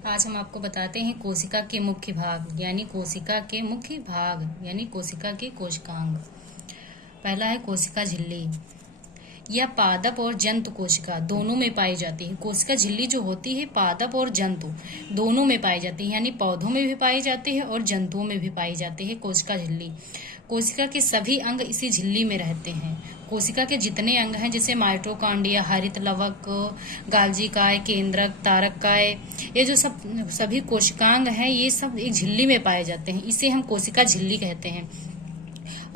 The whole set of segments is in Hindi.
आज हम आपको बताते हैं कोशिका के मुख्य भाग यानी कोशिका के मुख्य भाग यानी कोशिका के कोशिकांग। पहला है कोशिका झिल्ली। यह पादप और जंतु कोशिका दोनों में पाई जाती है। कोशिका झिल्ली जो होती है पादप और जंतु दोनों में पाई जाती है, यानी पौधों में भी पाई जाती है और जंतुओं में भी पाई जाती है कोशिका झिल्ली। कोशिका के सभी अंग इसी झिल्ली में रहते हैं। कोशिका के जितने अंग हैं जैसे माइटोकॉन्ड्रिया, हरित लवक, गाल्जी काय, केंद्रक, तारक काय, ये जो सभी कोशिकांग हैं ये सब एक झिल्ली में पाए जाते हैं। इसे हम कोशिका झिल्ली कहते हैं।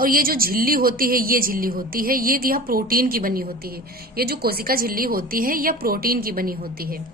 और ये जो झिल्ली होती है ये झिल्ली होती है यह प्रोटीन की बनी होती है। ये जो कोशिका झिल्ली होती है यह प्रोटीन की बनी होती है।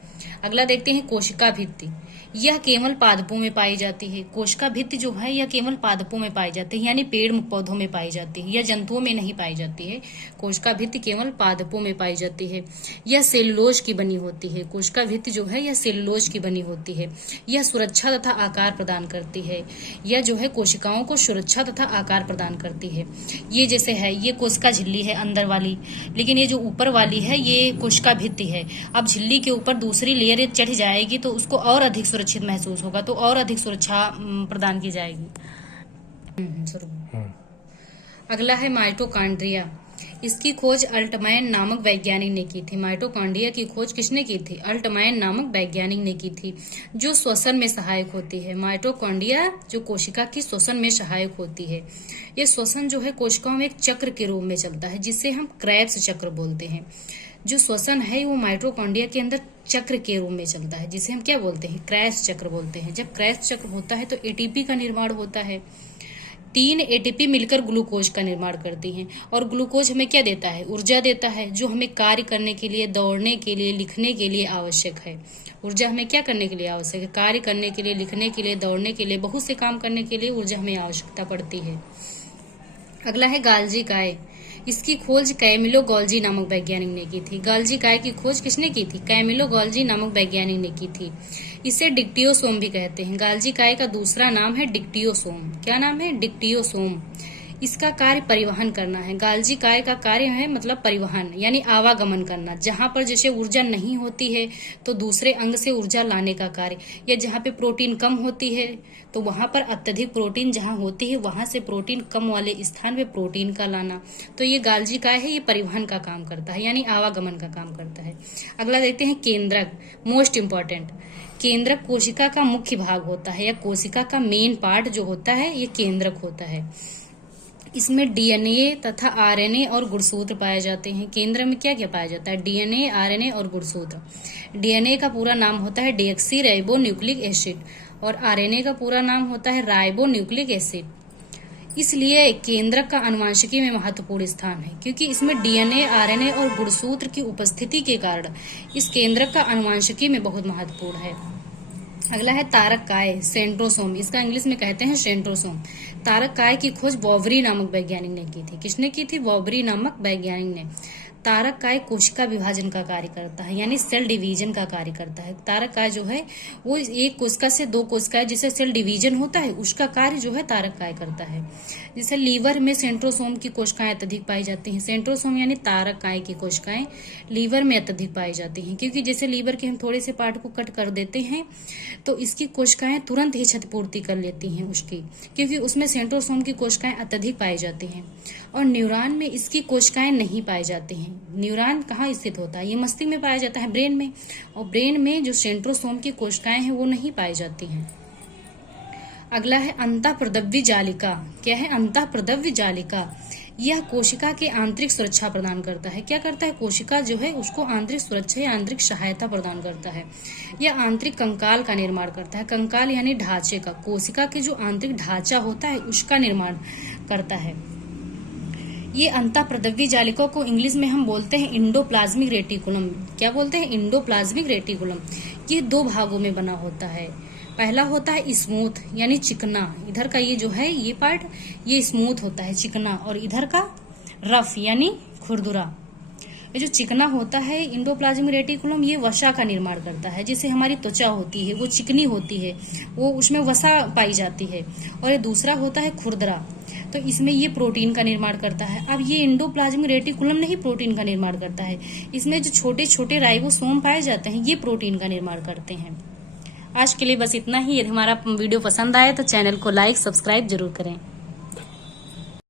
अगला देखते हैं कोशिका भित्ति। यह केवल पादपों में पाई जाती है। कोशिका भित्ति जो है यह केवल पादपों में पाई जाती है, यानी पेड़ पौधों में पाई जाती है। यह जंतुओं में नहीं पाई जाती है। कोशिका भित्ति केवल पादपों में पाई जाती है। यह सेलुलोज की बनी होती है। कोशिका भित्ति जो है यह सेलुलोज की बनी होती है। यह सुरक्षा तथा आकार प्रदान करती है। यह जो है कोशिकाओं को सुरक्षा तथा आकार प्रदान करती है। ये जैसे है ये कोशिका झिल्ली है अंदर वाली, लेकिन ये जो ऊपर वाली है ये कोशिका भित्ति है। अब झिल्ली के ऊपर दूसरी लेयर चढ़ जाएगी तो उसको और अधिक सुरक्षित महसूस होगा, तो और अधिक सुरक्षा प्रदान की जाएगी। अगला है माइटोकॉन्ड्रिया। इसकी खोज अल्टमैन नामक वैज्ञानिक ने की थी। माइटोकॉन्ड्रिया की खोज किसने की थी? अल्टमैन नामक वैज्ञानिक ने की थी, जो श्वसन में सहायक होती है। माइटोकॉन्ड्रिया जो कोशिका की श्वसन में सहायक होती है। ये श्वसन जो है कोशिकाओं में एक चक्र के रूप में चलता है जिसे हम क्रेब्स चक्र बोलते हैं। जो श्वसन है वो माइटोकॉन्ड्रिया के अंदर चक्र के रूप में चलता है जिसे हम क्या बोलते हैं? क्रेब्स चक्र बोलते हैं। जब क्रेब्स चक्र होता है तो एटीपी का निर्माण होता है। 3 एटीपी मिलकर ग्लूकोज का निर्माण करती हैं और ग्लूकोज हमें क्या देता है? ऊर्जा देता है, जो हमें कार्य करने के लिए, दौड़ने के लिए, लिखने के लिए आवश्यक है। ऊर्जा हमें क्या करने के लिए आवश्यक है? कार्य करने के लिए, लिखने के लिए, दौड़ने के लिए, बहुत से काम करने के लिए ऊर्जा हमें आवश्यकता पड़ती है। अगला है गाल्जी काय। इसकी खोज कैमिलो गॉल्जी नामक वैज्ञानिक ने की थी। गाल्जी काय की खोज किसने की थी? कैमिलो गॉल्जी नामक वैज्ञानिक ने की थी। इसे डिक्टियोसोम भी कहते हैं। गाल्जी काय का दूसरा नाम है डिक्टियोसोम। क्या नाम है? डिक्टियोसोम। इसका कार्य परिवहन करना है। गाल्जी काय का कार्य है मतलब परिवहन, यानी आवागमन करना। जहां पर जैसे ऊर्जा नहीं होती है तो दूसरे अंग से ऊर्जा लाने का कार्य, या जहां पे प्रोटीन कम होती है तो वहां पर अत्यधिक प्रोटीन जहां होती है वहां से प्रोटीन कम वाले स्थान पे प्रोटीन का लाना। तो ये गाल्जी काय है, ये परिवहन का काम करता है, यानी आवागमन का काम करता है। अगला देखते हैं केंद्रक। मोस्ट इम्पोर्टेंट, केंद्रक कोशिका का मुख्य भाग होता है या कोशिका का मेन पार्ट जो होता है ये केंद्रक होता है। इसमें डीएनए तथा आरएनए और गुणसूत्र पाए जाते हैं। केंद्र में क्या क्या पाया जाता है? डीएनए, आरएनए और गुणसूत्र। डीएनए का पूरा नाम होता है डीऑक्सी राइबो न्यूक्लिक एसिड और आरएनए का पूरा नाम होता है राइबो न्यूक्लिक एसिड। इसलिए केंद्रक का आनुवंशिकी में महत्वपूर्ण स्थान है, क्योंकि इसमें डीएनए, आरएनए और गुणसूत्र की उपस्थिति के कारण इस केंद्रक का आनुवंशिकी में बहुत महत्वपूर्ण है। अगला है तारक काय, सेंट्रोसोम। इसका इंग्लिश में कहते हैं सेंट्रोसोम। तारक काय की खोज बॉबरी नामक वैज्ञानिक ने की थी। किसने की थी? बॉबरी नामक वैज्ञानिक ने। तारक काय कोशिका विभाजन का कार्य करता है, यानी सेल डिवीजन का कार्य करता है। तारक काय जो है वो एक कोशिका से 2 कोशिकाएं जिसे सेल डिवीजन होता है उसका कार्य जो है तारक काय करता है। जैसे लीवर में सेंट्रोसोम की कोशिकाएं अत्यधिक पाई जाती हैं। सेंट्रोसोम यानी तारक काय की कोशिकाएं लीवर में अत्यधिक पाई जाती हैं, क्योंकि जैसे लीवर के हम थोड़े से पार्ट को कट कर देते हैं तो इसकी कोशिकाएं तुरंत ही क्षतिपूर्ति कर लेती हैं उसकी, क्योंकि उसमें सेंट्रोसोम की कोशिकाएं अत्यधिक पाई जाती हैं। और न्यूरॉन में इसकी कोशिकाएं नहीं पाई जाती हैं। न्यूरॉन कहाँ स्थित होता है? ये मस्तिष्क में पाया जाता है, ब्रेन में। और ब्रेन में जो सेंट्रोसोम की कोशिकाएं हैं वो नहीं पाई जाती हैं। अगला है अंतःप्रदव्य जालिका। क्या है? अंतःप्रदव्य जालिका। यह कोशिका के आंतरिक सुरक्षा प्रदान करता है। क्या करता है? कोशिका जो है उसको आंतरिक सुरक्षा या आंतरिक सहायता प्रदान करता है। यह आंतरिक कंकाल का निर्माण करता है। कंकाल यानी ढांचे का, कोशिका के जो आंतरिक ढांचा होता है उसका निर्माण करता है। ये अंतःप्रदव्य जालिका को इंग्लिश में हम बोलते हैं इंडोप्लाज्मिक रेटिकुलम। क्या बोलते हैं? Endoplasmic reticulum. ये 2 भागों में बना होता है। पहला होता है स्मूथ यानी चिकना। इधर का ये जो है ये पार्ट ये स्मूथ होता है, चिकना, और इधर का रफ यानी खुरदुरा। ये जो चिकना होता है इंडोप्लाज्मिक रेटिकुलम ये वसा का निर्माण करता है। जैसे हमारी त्वचा होती है वो चिकनी होती है, वो उसमें वसा पाई जाती है। और ये दूसरा होता है खुरदरा, तो इसमें ये प्रोटीन का निर्माण करता है। अब ये इंडोप्लाज्मिक रेटिकुलम नहीं प्रोटीन का निर्माण करता है, इसमें जो छोटे छोटे राइबोसोम पाए जाते हैं ये प्रोटीन का निर्माण करते हैं। आज के लिए बस इतना ही। यदि हमारा वीडियो पसंद आए तो चैनल को लाइक सब्सक्राइब जरूर करें।